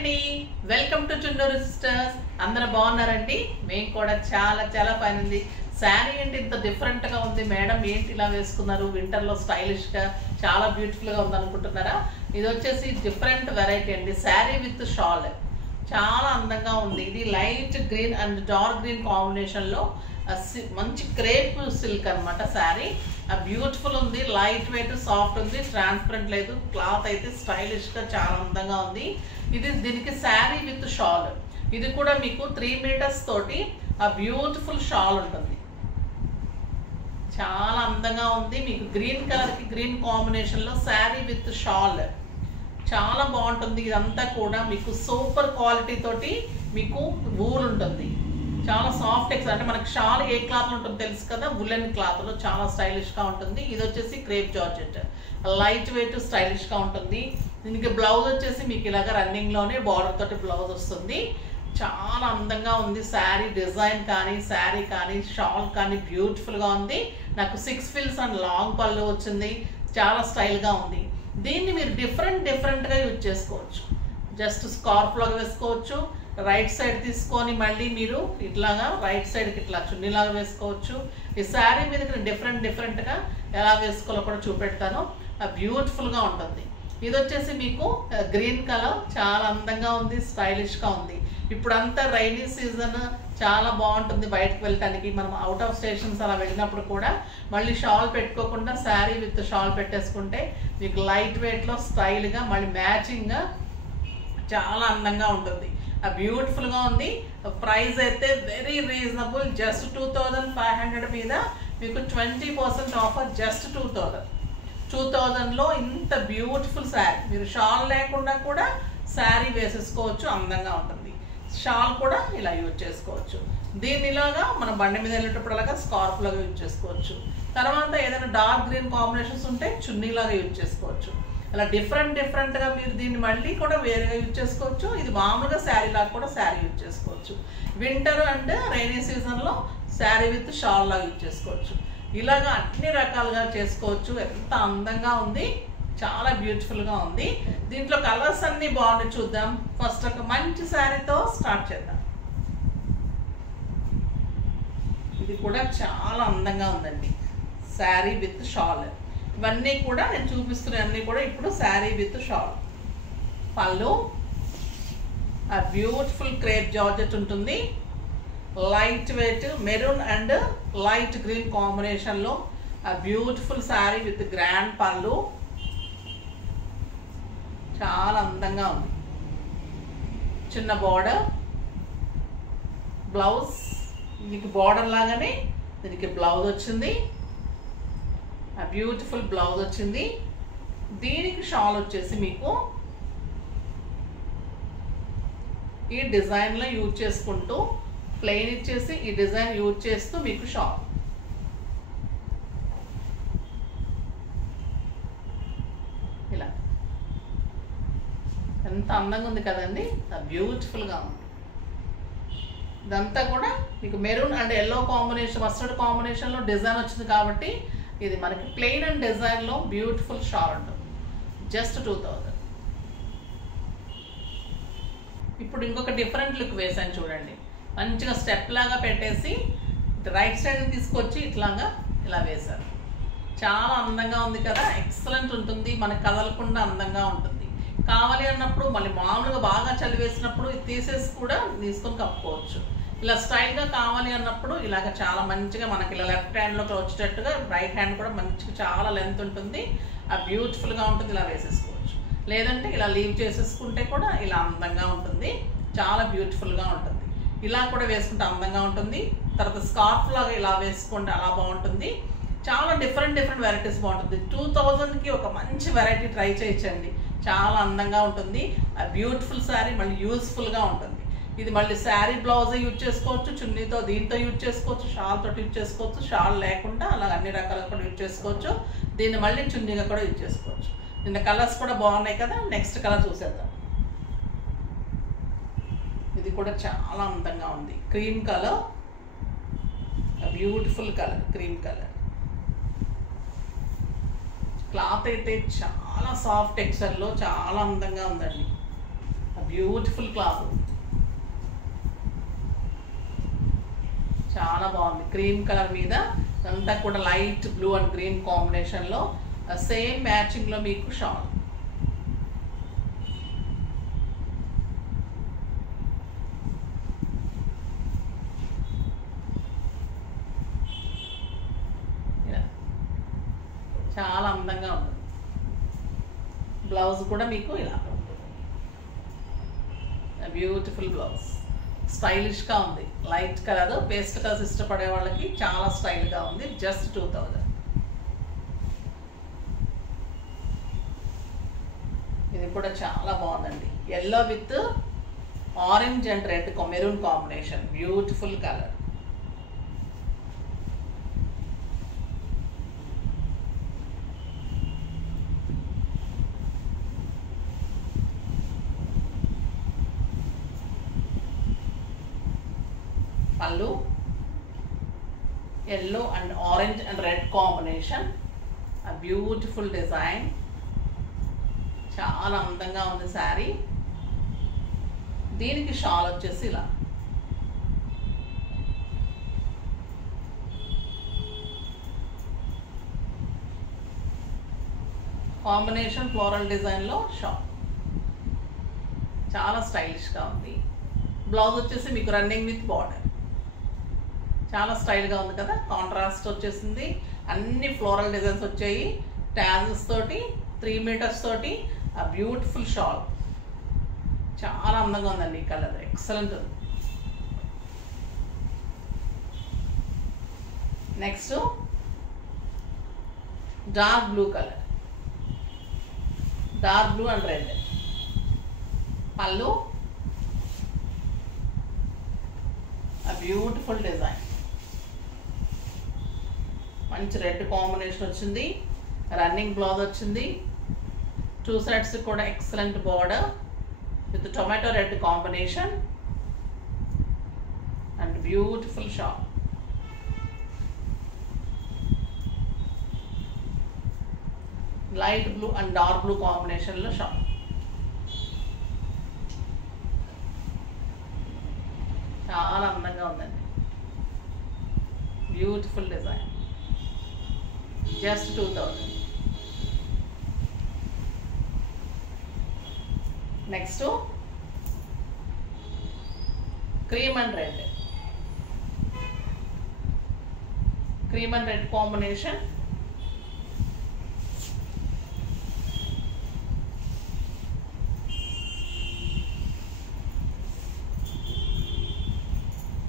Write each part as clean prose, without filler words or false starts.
అండి welcome to చున్నూరు sisters. అందరూ బాగున్నారండి? మేము కూడా చాలా చాలా ఫైన్ ఉంది. శారీ అంటే ఇంత డిఫరెంట్ గా ఉంది మేడం, ఏంటి ఇలా వేసుకున్నారు, వింటర్ లో స్టైలిష్ గా చాలా బ్యూటిఫుల్ గా ఉంది అనుకుంటున్నారా? ఇది వచ్చేసి డిఫరెంట్ వెరైటీ అండి, శారీ విత్ షాల్. చాలా అందంగా ఉంది. ఇది light green and dark green combination లో మంచి క్రేప్ సిల్క్ అనమాట. శారీ బ్యూటిఫుల్ ఉంది, లైట్ వెయిట్, సాఫ్ట్ ఉంది, ట్రాన్స్పరెంట్ లేదు. క్లాత్ అయితే స్టైలిష్ గా చాలా అందంగా ఉంది. ఇది దీనికి శారీ విత్ షాల్. ఇది కూడా మీకు 3 మీటర్స్ తోటి బ్యూటిఫుల్ షాల్ ఉంటుంది. చాలా అందంగా ఉంది. మీకు గ్రీన్ కలర్ కి గ్రీన్ కాంబినేషన్ లో శారీ విత్ షాల్ చాలా బాగుంటుంది. ఇదంతా కూడా మీకు సూపర్ క్వాలిటీ తోటి మీకు వూల్ ఉంటుంది. చాలా సాఫ్ట్ ఎక్స్ అంటే మనకి షాల్ ఏ క్లాత్ ఉంటుంది తెలుసు కదా, వులెన్ క్లాత్ లో చాలా స్టైలిష్ గా ఉంటుంది. ఇది వచ్చేసి crepe georgette, light weight stylish గా ఉంటుంది. దీనికి బ్లౌజ్ వచ్చేసి మీకు ఇలాగ రన్నింగ్ లోనే బార్డర్ తోటి బ్లౌజ్ వస్తుంది. చాలా అందంగా ఉంది. శారీ డిజైన్ కానీ, శారీ కానీ, షాల్ కానీ బ్యూటిఫుల్ గా ఉంది. నాకు 6 ఫిల్స్ అండ్ లాంగ్ పళ్ళు వచ్చింది. చాలా స్టైల్ గా ఉంది. దీన్ని మీరు డిఫరెంట్ గా యూజ్ చేసుకోవచ్చు. జస్ట్ స్కార్ఫ్ లాగా వేసుకోవచ్చు. రైట్ సైడ్ తీసుకొని మళ్ళీ మీరు ఇట్లాగా రైట్ సైడ్కి ఇట్లా చున్నీలాగా వేసుకోవచ్చు. ఈ శారీ మీద డిఫరెంట్గా ఎలా వేసుకోవాలో కూడా చూపెడతాను. బ్యూటిఫుల్గా ఉంటుంది. ఇది వచ్చేసి మీకు గ్రీన్ కలర్, చాలా అందంగా ఉంది, స్టైలిష్గా ఉంది. ఇప్పుడంతా రైనీ సీజన్, చాలా బాగుంటుంది బయటకు వెళ్ళటానికి. మనం అవుట్ ఆఫ్ స్టేషన్స్ అలా వెళ్ళినప్పుడు కూడా మళ్ళీ షాల్ పెట్టుకోకుండా శారీ విత్ షాల్ పెట్టేసుకుంటే మీకు లైట్ వెయిట్లో స్టైల్గా మళ్ళీ మ్యాచింగ్గా చాలా అందంగా ఉంటుంది. బ్యూటిఫుల్గా ఉంది. ప్రైస్ అయితే వెరీ రీజనబుల్, జస్ట్ 2500 మీద మీకు 20% ఆఫర్. జస్ట్ 2000లో ఇంత బ్యూటిఫుల్ శారీ. మీరు షాల్ లేకుండా కూడా శారీ వేసేసుకోవచ్చు, అందంగా ఉంటుంది. షాల్ కూడా ఇలా యూజ్ చేసుకోవచ్చు. దీన్ని ఇలాగా మన బండి మీద వెళ్ళేటప్పుడు అలాగా స్కార్ఫ్ లాగా యూజ్ చేసుకోవచ్చు. తర్వాత ఏదైనా డార్క్ గ్రీన్ కాంబినేషన్స్ ఉంటే చున్నీలాగా యూజ్ చేసుకోవచ్చు. అలా డిఫరెంట్గా మీరు దీన్ని మళ్ళీ కూడా వేరేగా యూజ్ చేసుకోవచ్చు. ఇది మామూలుగా శారీ లాగా కూడా శారీ యూజ్ చేసుకోవచ్చు. వింటర్ అండ్ రైనీ సీజన్లో శారీ విత్ షాల్ లాగా యూజ్ చేసుకోవచ్చు. ఇలాగా అన్ని రకాలుగా చేసుకోవచ్చు. ఎంత అందంగా ఉంది, చాలా బ్యూటిఫుల్గా ఉంది. దీంట్లో కలర్స్ అన్ని బాగున్నాయి, చూద్దాం. ఫస్ట్ ఒక మంచి శారీతో స్టార్ట్ చేద్దాం. ఇది కూడా చాలా అందంగా ఉందండి, శారీ విత్ షాల్. ఇవన్నీ కూడా నేను చూపిస్తున్న అన్నీ కూడా ఇప్పుడు శారీ విత్ షాల్. పళ్ళు బ్యూటిఫుల్ క్రేప్ జార్జెట్ ఉంటుంది. Light weight maroon and light green కాంబినేషన్లో బ్యూటిఫుల్ శారీ విత్ గ్రాండ్ పళ్ళు. చాలా అందంగా ఉంది. చిన్న బార్డర్, బ్లౌజ్ దీనికి బార్డర్ లాగానే దీనికి బ్లౌజ్ వచ్చింది. బ్యూటిఫుల్ బ్లౌజ్ వచ్చింది. దీనికి షాల్ వచ్చేసి మీకు ఈ డిజైన్లో యూజ్ చేసుకుంటూ ప్లెయిన్ ఇచ్చేసి ఈ డిజైన్ యూజ్ చేస్తూ మీకు షాల్. ఇలా ఎంత అందంగా ఉంది కదండి, బ్యూటిఫుల్గా ఉంది. ఇదంతా కూడా మీకు maroon and yellow combination, mustard కాంబినేషన్లో డిజైన్ వచ్చింది కాబట్టి ఇది మనకి ప్లెయిన్ అండ్ డిజైన్లో బ్యూటిఫుల్ షాల్ ఉంటుంది. జస్ట్ 2000. ఇప్పుడు ఇంకొక డిఫరెంట్ లుక్ వేసాను చూడండి. మంచిగా స్టెప్ లాగా పెట్టేసి రైట్ సైడ్ తీసుకొచ్చి ఇట్లాగా ఇలా వేశారు. చాలా అందంగా ఉంది కదా, ఎక్సలెంట్ ఉంటుంది. మనకు కదలకుండా అందంగా ఉంటుంది. కావాలి అన్నప్పుడు మళ్ళీ మామూలుగా బాగా చలి వేసినప్పుడు ఇది తీసేసి కూడా తీసుకొని కప్పుకోవచ్చు. ఇలా స్టైల్గా కావాలి అన్నప్పుడు ఇలాగ చాలా మంచిగా మనకి ఇలా లెఫ్ట్ హ్యాండ్లోకి వచ్చేటట్టుగా రైట్ హ్యాండ్ కూడా మంచిగా చాలా లెంత్ ఉంటుంది. బ్యూటిఫుల్గా ఉంటుంది. ఇలా వేసేసుకోవచ్చు. లేదంటే ఇలా లీవ్ చేసేసుకుంటే కూడా ఇలా అందంగా ఉంటుంది. చాలా బ్యూటిఫుల్గా ఉంటుంది. ఇలా కూడా వేసుకుంటే అందంగా ఉంటుంది. తర్వాత స్కార్ఫ్ లాగా ఇలా వేసుకుంటే అలా బాగుంటుంది. చాలా డిఫరెంట్ వెరైటీస్ బాగుంటుంది. 2000కి ఒక మంచి వెరైటీ ట్రై చేయించండి. చాలా అందంగా ఉంటుంది. బ్యూటిఫుల్ శారీ, మళ్ళీ యూస్ఫుల్గా ఉంటుంది. ఇది మళ్ళీ శారీ బ్లౌజ్ యూజ్ చేసుకోవచ్చు, చున్నీతో దీంతో యూజ్ చేసుకోవచ్చు, షాల్ తోటి యూజ్ చేసుకోవచ్చు, షాల్ లేకుండా అలా అన్ని రకాలుగా కూడా యూజ్ చేసుకోవచ్చు. దీన్ని మళ్ళీ చున్నీగా కూడా యూజ్ చేసుకోవచ్చు. నిన్న కలర్స్ కూడా బాగున్నాయి కదా. నెక్స్ట్ కలర్ చూసేద్దాం. ఇది కూడా చాలా అందంగా ఉంది. Cream colour, beautiful colour, cream colour. Cloth అయితే చాలా సాఫ్ట్ టెక్స్చర్లో చాలా అందంగా ఉందండి. బ్యూటిఫుల్ క్లాత్, చాలా బాగుంది. క్రీమ్ కలర్ మీద అంతా కూడా లైట్ బ్లూ అండ్ గ్రీన్ కాంబినేషన్లో సేమ్ మ్యాచింగ్లో మీకు షాల్. చాలా అందంగా ఉంటుంది. బ్లౌజ్ కూడా మీకు ఇలా బ్యూటిఫుల్ బ్లౌజ్, స్టైలిష్గా ఉంది. లైట్ కలర్, పేస్ట్ కలర్స్ ఇష్టపడే వాళ్ళకి చాలా స్టైల్గా ఉంది. జస్ట్ 2000. ఇది కూడా చాలా బాగుందండి. Yellow with orange and red maroon combination, beautiful colour. పళ్ళు yellow and orange and red combination, ఆ బ్యూటిఫుల్ డిజైన్, చాలా అందంగా ఉంది శారీ. దీనికి షాల్ వచ్చేసి ఇలా కాంబినేషన్ ఫ్లోరల్ డిజైన్లో షాల్, చాలా స్టైలిష్గా ఉంది. బ్లౌజ్ వచ్చేసి మీకు రన్నింగ్ విత్ బార్డర్, చాలా స్టైల్గా ఉంది కదా. కాంట్రాస్ట్ వచ్చేసింది, అన్ని ఫ్లోరల్ డిజైన్స్ వచ్చాయి. ట్యాజెస్ తోటి 3 మీటర్స్ తోటి ఆ బ్యూటిఫుల్ షాల్, చాలా అందంగా ఉందండి. ఈ కలర్ ఎక్సలెంట్ ఉంది. Next dark blue colour, dark blue and red. పళ్ళు ఆ బ్యూటిఫుల్ డిజైన్, మంచి రెడ్ కాంబినేషన్ వచ్చింది. రన్నింగ్ బ్లౌజ్ వచ్చింది. 2 sides కూడా excellent border with tomato red combination and beautiful shawl. Light blue and dark blue కాంబినేషన్లో షాల్. చాలా అందంగా ఉందండి. Beautiful design, just 2000. Next cream and red, cream and red combination,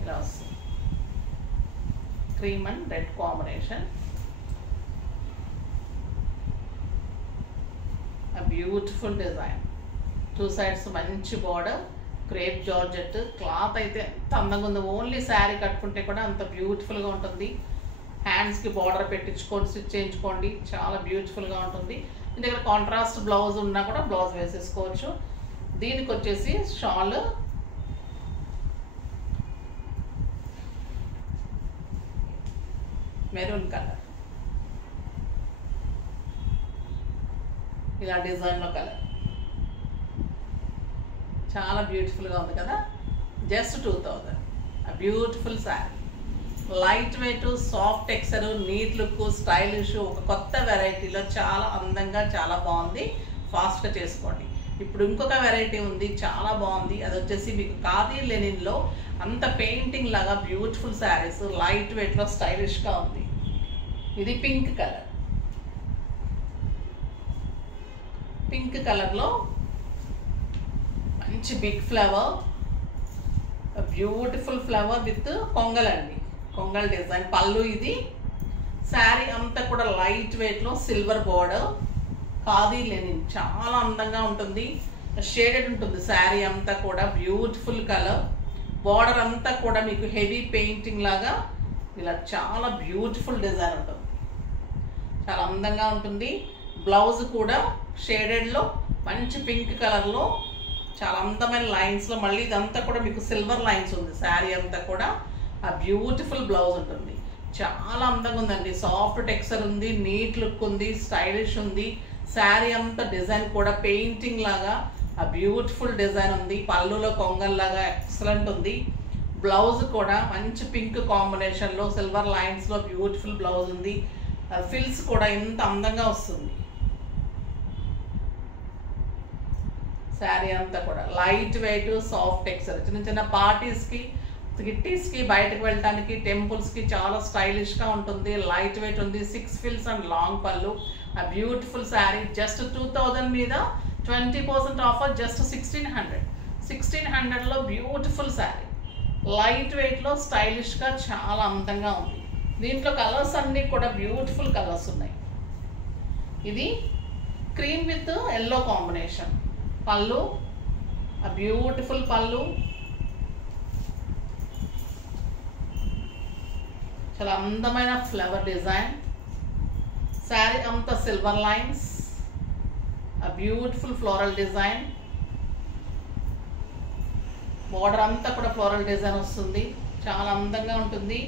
ఇలా వస్తుంది. Cream and red combination, beautiful design. 2 sides మంచి border, crepe georgette. Cloth అయితే ఎంత అందంగా ఉంది. ఓన్లీ శారీ కట్టుకుంటే కూడా అంత బ్యూటిఫుల్గా ఉంటుంది. హ్యాండ్స్కి బార్డర్ పెట్టించుకోండి, స్టిచ్ చేయించుకోండి, చాలా బ్యూటిఫుల్గా ఉంటుంది. మీ దగ్గర కాంట్రాస్ట్ బ్లౌజ్ ఉన్నా కూడా బ్లౌజ్ వేసేసుకోవచ్చు. దీనికి వచ్చేసి షాల్ మెరూన్ కలర్, ఇలా డిజైన్లో కలర్, చాలా బ్యూటిఫుల్గా ఉంది కదా. Just 2000. Beautiful sari, light weight, soft texture, neat look, stylish, ఒక కొత్త వెరైటీలో చాలా అందంగా చాలా బాగుంది. ఫాస్ట్గా చేసుకోండి. ఇప్పుడు ఇంకొక వెరైటీ ఉంది, చాలా బాగుంది. అది వచ్చేసి మీకు ఖాదీ లెనిన్లో అంత పెయింటింగ్ లాగా బ్యూటిఫుల్ శారీస్, లైట్ వెయిట్లో స్టైలిష్గా ఉంది. ఇది పింక్ కలర్, పింక్ కలర్లో మంచి big flower, beautiful flower with కొంగల్ అండి, కొంగల్ డిజైన్. పళ్ళు ఇది. శారీ అంతా కూడా లైట్ వెయిట్లో సిల్వర్ బోర్డర్, ఖాదీ లెనిన్, చాలా అందంగా ఉంటుంది. షేడెడ్ ఉంటుంది శారీ అంతా కూడా. బ్యూటిఫుల్ కలర్, బార్డర్ అంతా కూడా మీకు హెవీ పెయింటింగ్ లాగా ఇలా చాలా బ్యూటిఫుల్ డిజైన్ ఉంటుంది, చాలా అందంగా ఉంటుంది. బ్లౌజ్ కూడా షేడెడ్లో మంచి పింక్ కలర్లో చాలా అందమైన లైన్స్లో, మళ్ళీ ఇదంతా కూడా మీకు సిల్వర్ లైన్స్ ఉంది. శారీ అంతా కూడా ఆ బ్యూటిఫుల్ బ్లౌజ్ ఉంటుంది. చాలా అందంగా ఉందండి. సాఫ్ట్ టెక్స్చర్ ఉంది, నీట్ లుక్ ఉంది, స్టైలిష్ ఉంది. శారీ అంతా డిజైన్ కూడా పెయింటింగ్ లాగా ఆ ఆ బ్యూటిఫుల్ డిజైన్ ఉంది. పళ్ళులో కొంగల్లాగా ఎక్సలెంట్ ఉంది. బ్లౌజ్ కూడా మంచి పింక్ కాంబినేషన్లో సిల్వర్ లైన్స్లో బ్యూటిఫుల్ బ్లౌజ్ ఉంది. ఫిల్స్ కూడా ఎంత అందంగా వస్తుంది. శారీ అంతా కూడా లైట్ వెయిట్ సాఫ్ట్ టెక్స్చర్. చిన్న చిన్న పార్టీస్కి కిట్టీస్కి బయటకు వెళ్ళటానికి టెంపుల్స్కి చాలా స్టైలిష్గా ఉంటుంది. లైట్ వెయిట్ ఉంది. 6 ఫిల్స్ అండ్ లాంగ్ పళ్ళు. ఆ బ్యూటిఫుల్ శారీ జస్ట్ 2000 మీద 20% ఆఫర్. జస్ట్ 1600లో బ్యూటిఫుల్ శారీ లైట్ వెయిట్లో స్టైలిష్గా చాలా అందంగా ఉంది. దీంట్లో కలర్స్ అన్నీ కూడా బ్యూటిఫుల్ కలర్స్ ఉన్నాయి. ఇది క్రీమ్ విత్ ఎల్లో కాంబినేషన్. పళ్ళు ఆ బ్యూటిఫుల్ పళ్ళు, చాలా అందమైన ఫ్లవర్ డిజైన్. శారీ అంతా సిల్వర్ లైన్స్, ఆ బ్యూటిఫుల్ ఫ్లోరల్ డిజైన్. బార్డర్ అంతా కూడా ఫ్లోరల్ డిజైన్ వస్తుంది. చాలా అందంగా ఉంటుంది.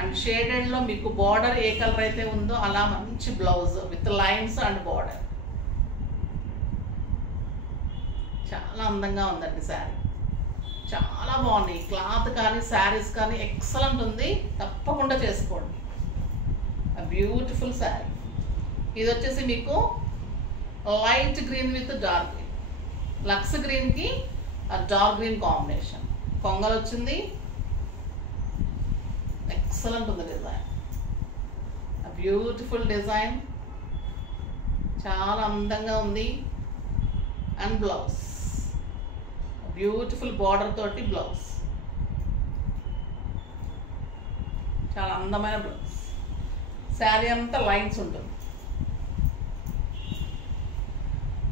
అండ్ షేడెడ్లో మీకు బార్డర్ ఏ కలర్ అయితే ఉందో అలా మంచి blouse with lines and border. చాలా అందంగా ఉందండి శారీ. చాలా బాగున్నాయి. క్లాత్ కానీ శారీస్ కానీ ఎక్సలెంట్ ఉంది. తప్పకుండా చేసుకోండి. బ్యూటిఫుల్ శారీ. ఇది వచ్చేసి మీకు light green with dark green. లక్స్ గ్రీన్కి డార్క్ గ్రీన్ కాంబినేషన్. కొంగలు వచ్చింది. ఎక్సలెంట్ ఉంది డిజైన్. Beautiful design. చాలా అందంగా ఉంది. అండ్ బ్లౌజ్ బ్యూటిఫుల్ బార్డర్ తోటి బ్లౌజ్. చాలా అందమైన బ్లౌజ్. శారీ అంతా లైన్స్ ఉంటుంది.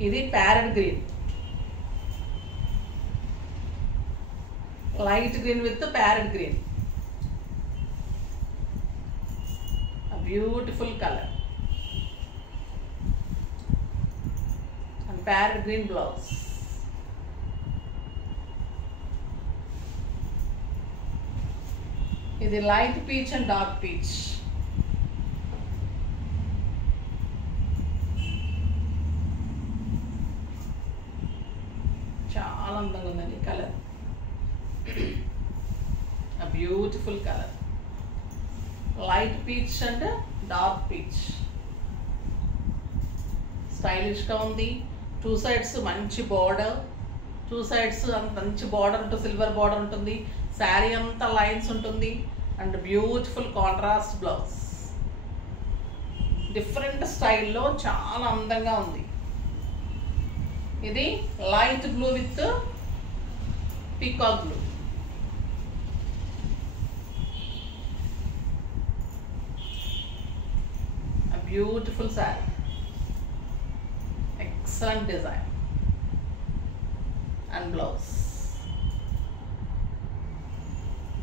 ఇది parrot green, light green with parrot green. Beautiful colour and parrot green blouse. ఇది light peach and dark peach. చాలా అందంగా ఉందండి colour. Beautiful colour light peach and dark peach. స్టైలిష్గా ఉంది. 2 సైడ్స్ మంచి బార్డర్. 2 సైడ్స్ మంచి బార్డర్ ఉంటుంది. సిల్వర్ బార్డర్ ఉంటుంది. శారీ అంతా లైన్స్ ఉంటుంది. And beautiful contrast blouse. Different స్టైల్లో చాలా అందంగా ఉంది. ఇది light blue with peacock blue. Beautiful sari. Excellent design and blouse.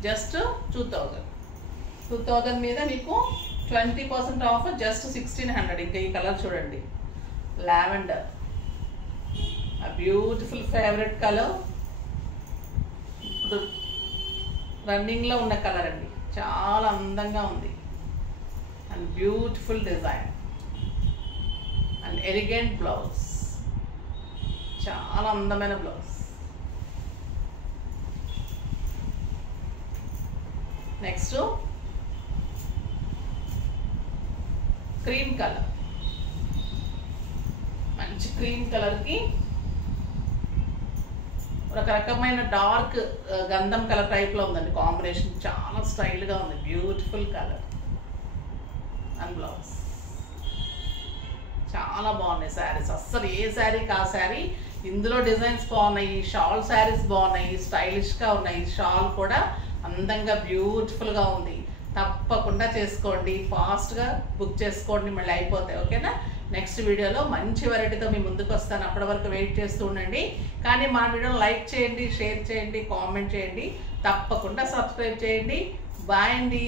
Just 2000 మీద మీకు 20% ఆఫర్. జస్ట్ 1600. ఇంకా ఈ కలర్ చూడండి, లావెండర్. ఆ బ్యూటిఫుల్ ఫేవరెట్ కలర్. ఇప్పుడు రన్నింగ్లో ఉన్న కలర్ అండి. చాలా అందంగా ఉంది. And beautiful design and elegant blouse. చాలా అందమైన బ్లౌజ్. Next cream colour. మంచి క్రీమ్ కలర్కి ఒక రకమైన డార్క్ గంధం కలర్ టైప్లో ఉందండి కాంబినేషన్. చాలా స్టైల్గా ఉంది. Beautiful colour and blouse. చాలా బాగున్నాయి శారీస్. అస్సలు ఏ శారీకి ఆ శారీ. ఇందులో డిజైన్స్ బాగున్నాయి. షాల్ శారీస్ బాగున్నాయి. స్టైలిష్గా ఉన్నాయి. షాల్ కూడా అందంగా బ్యూటిఫుల్గా ఉంది. తప్పకుండా చేసుకోండి. ఫాస్ట్గా బుక్ చేసుకోండి. మళ్ళీ అయిపోతాయి. ఓకేనా? నెక్స్ట్ వీడియోలో మంచి వెరైటీతో మీ ముందుకు వస్తాను. అప్పటి వరకు వెయిట్ చేస్తూ ఉండండి. కానీ మా వీడియోని లైక్ చేయండి, షేర్ చేయండి, కామెంట్ చేయండి. తప్పకుండా సబ్స్క్రైబ్ చేయండి. బాయ్ అండి.